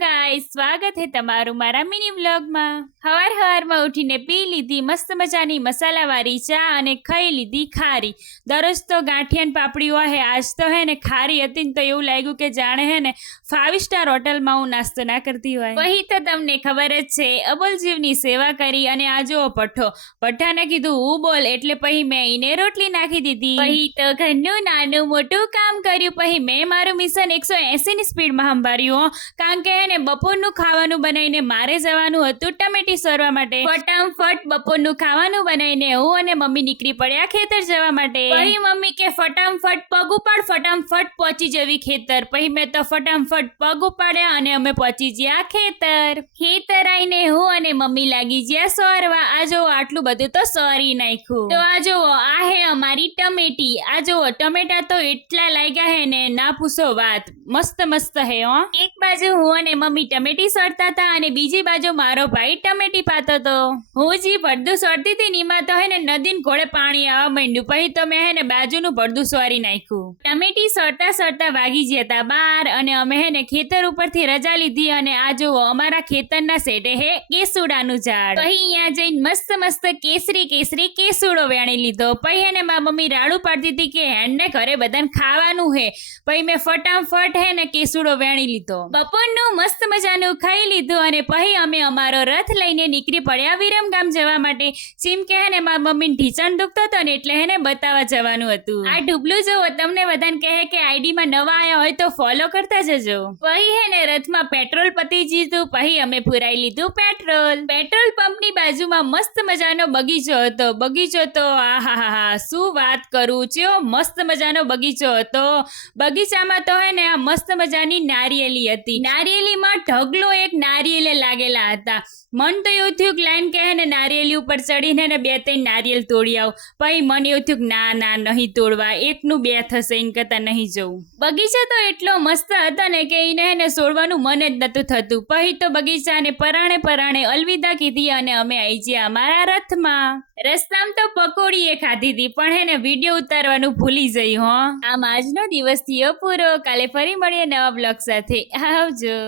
Guys, સ્વાગત છે તમારું મારા મિની વ્લોગમાં। હવારમાં ઉઠીને પી લીધી મસ્ત મજાની મસાલાવાળી ચા અને ખાઈ લીધી ખારી। દરરોજ તો ગાંઠિયા ને પાપડી હોય, આજ તો હે ને ખારી હતી ને તો એવું લાગ્યું કે જાણે હે ને 5 સ્ટાર હોટલમાં હું નાસ્તો ના કરતી હોય। વહી તો તમને ખબર જ છે, અબોલ જીવની સેવા કરી અને આ જો પઠ્ઠાને કીધું હું બોલ એટલે પછી મેં એને રોટલી નાખી દીધી। પછી તો ઘરનું નાનું મોટું કામ કર્યું, પછી મેં મારું મિશન 180 ની સ્પીડમાં સંભાળ્યું, કારણ કે હે ને બપોરનું ખાવાનું બનાવીને મારે જવાનું હતું ટમેટી સોરવા માટે। ફટાફટ બપોરનું ખાવાનું બનાવીને હું અને મમ્મી નીકળી પડ્યા ખેતર જવા માટે। પછી મમ્મી કે ફટાફટ પગ ઉપાડ, ફટાફટ પહોંચી જવી ખેતર। પછી મેં તો ફટાફટ પગ ઉપાડ્યા અને અમે પહોંચી ગયા ખેતર આવીને હું અને મમ્મી લાગી ગયા સોરવા। આ જો આટલું બધું તો સોરી નાખ્યું। તો આ જો આ હે અમારી ટમેટી। આ જો ટમેટા તો એટલા લાગ્યા હે ને ના પૂછો વાત, મસ્ત હે હો। એક બાજુ હું અને મમ્મી ટમેટી સોરતા હતા અને બીજી બાજુ મારો ભાઈ ટમેટી પાતો હતો। હું જે પડદું સોરતી હતી નીમાં તો હે ને નદીન ઘોડે પાણી આવવા માંડ્યું। પછી તો મેં હે ને બાજુનું પડદું સોરી નાખ્યું। ટમેટી સોરતા વાગી ગયા હતા 12 અને અમે હે ને ખેતર ઉપરથી રજા લીધી અને આ જો અમારા ખેતરના સેટે હે કેસુડાનું ઝાડ। પછી અહીંયા જઈને મસ્ત કેસરી કેસુડો વેણી લીધો। પછી હે ને મારી મમ્મી રાડું પાડતી હતી કે હેને ઘરે બધાને ખાવાનું હે। પછી મેં ફટાફટ હે ને કેસુડો વેણી લીધો। બપોરનું મસ્ત મજાનું ખાઈ લીધું અને પછી અમે અમારો રથ લઈને નીકળી પડ્યા વિરમગામ જવા માટે। ચીમ કે હે ને મારી મમ્મીને ઢીચણ દુખતો હતો ને એટલે હે ને બતાવવા જવાનું હતું। આ ઢુબલું જોવો, તમને બધાને કહે કે આઈડીમાં નવા આયા હોય તો ફોલો કરતા જજો। પછી હે ને રથમાં પેટ્રોલ પતી જીધું, પછી અમે પુરાઈ લીધું પેટ્રોલ પંપની બાજુમાં મસ્ત મજાનો બગીચો હતો। બગીચો તો આહાહા શું વાત કરું, ચેવો મસ્ત મજાનો બગીચો હતો। બગીચામાં તો હે ને આ મસ્ત મજાની નારિયેલી હતી। નારિયેલીમાં ઢગલો એક નારિયેલે લાગેલા હતા। મન તો એવું થયું કે લાઈન કહે ને નારિયેલી ઉપર ચડીને ને 2-3 નારિયેલ તોડી આવ। પછી મને એવું થયું કે ના નહીં તોડવા, એકનું 2 થશે એમ કરતા નહીં જવું। બગીચો તો એટલો મસ્ત હતો ને કે એને હે ને છોડવાનું મન જ નતું થતું। પછી તો બગીચાને પરાણે અલવિદા કીધી અને અમે આવી ગયા અમારા રથમાં। રસ્તામાં તો પકોડીએ ખાધી હતી પણ હે ને વિડીયો ઉતારવાનું ભૂલી જઈ હો। આમ આજનો દિવસ થયો પૂરો, કાલે ફરી મળીએ નવા બ્લોગ સાથે, આવજો।